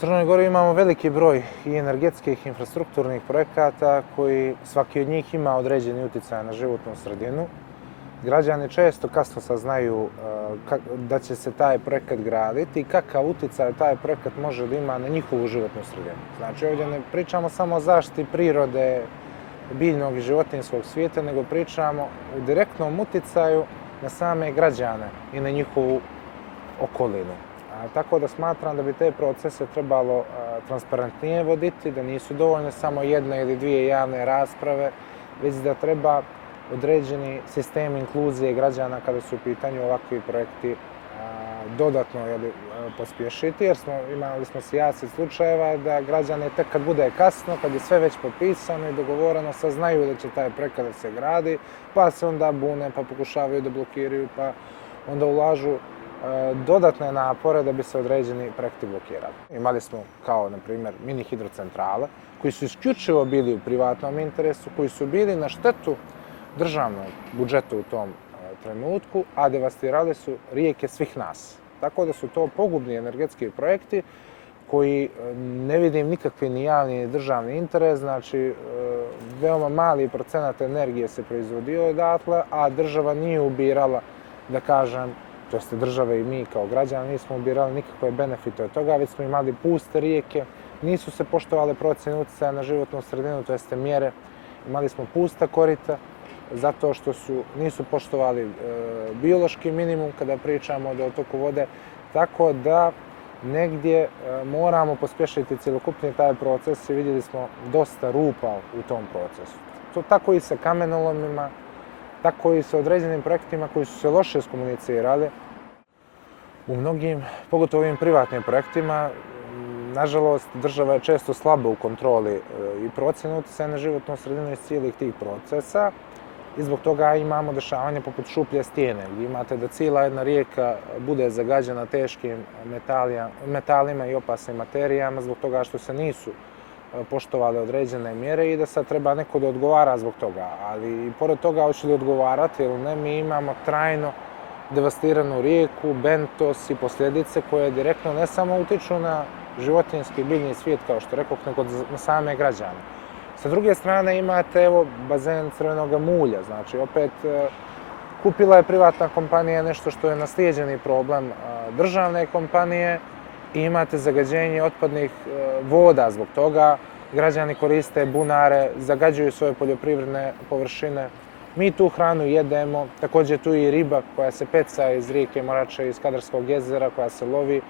Crnoj Gori imamo veliki broj i energetskih i infrastrukturnih projekata koji svaki od njih ima određeni utjecaj na životnu sredinu. Građani često kasno saznaju da će se taj projekat graditi i kakav utjecaj taj projekat može da ima na njihovu životnu sredinu. Znači ovdje ne pričamo samo o zaštiti prirode, biljnog i životinjskog svijeta, nego pričamo o direktnom utjecaju na same građane i na njihovu okolinu. Tako da smatram da bi te procese trebalo transparentnije voditi, da nisu dovoljne samo jedna ili dvije javne rasprave, već da treba određeni sistem inkluzije građana kada su u pitanju ovakvi projekti dodatno pospješiti, jer imali smo sijaset slučajeva da građane tek kad bude kasno, kad je sve već potpisano i dogovoreno, saznaju da će taj projekat da se gradi, pa se onda bune, pa pokušavaju da blokiraju, pa onda ulažu dodatne napore da bi se određeni projekti blokirali. Imali smo kao, na primjer, mini hidrocentrale koji su isključivo bili u privatnom interesu, koji su bili na štetu državnog budžeta u tom trenutku, a devastirali su rijeke svih nas. Tako da su to pogubni energetski projekti koji ne vidim nikakvi ni javni ni državni interes, znači veoma mali procenat energije se proizvodio odatle, a država nije ubirala, da kažem, to jeste države i mi kao građani nismo ubirali nikakve benefite od toga, već smo imali puste rijeke, nisu se poštovale procjene utjecaja na životnu sredinu, to jeste mjere, imali smo pusta korita, zato što nisu poštovali biološki minimum kada pričamo o dotoku vode, tako da negdje moramo pospješiti cjelokupni taj proces i vidjeli smo dosta rupa u tom procesu. To tako i sa kamenolomima, tako i sa određenim projektima koji su se loše iskomunicirali. U mnogim, pogotovo ovim privatnim projektima, nažalost, država je često slaba u kontroli i procjene utjecaja na životnu sredinu iz cijelih tih procesa i zbog toga imamo dešavanje poput šuplje stijene, gdje imate da cijela jedna rijeka bude zagađena teškim metalima i opasnim materijama zbog toga što se nisu poštovale određene mjere i da sad treba neko da odgovara zbog toga. Ali i pored toga hoće li odgovarati ili ne, mi imamo trajno devastiranu rijeku, bentos i posljedice koje direktno ne samo utiču na životinjski i biljni svijet, kao što rekoh, nego na same građane. Sa druge strane imate bazen crvenog mulja, znači opet kupila je privatna kompanija nešto što je naslijeđeni problem državne kompanije i imate zagađenje otpadnih voda zbog toga. Građani koriste bunare, zagađuju svoje poljoprivredne površine. Mi tu hranu jedemo, također tu i riba koja se peca iz rijeke Morače, iz Kadarskog jezera koja se lovi.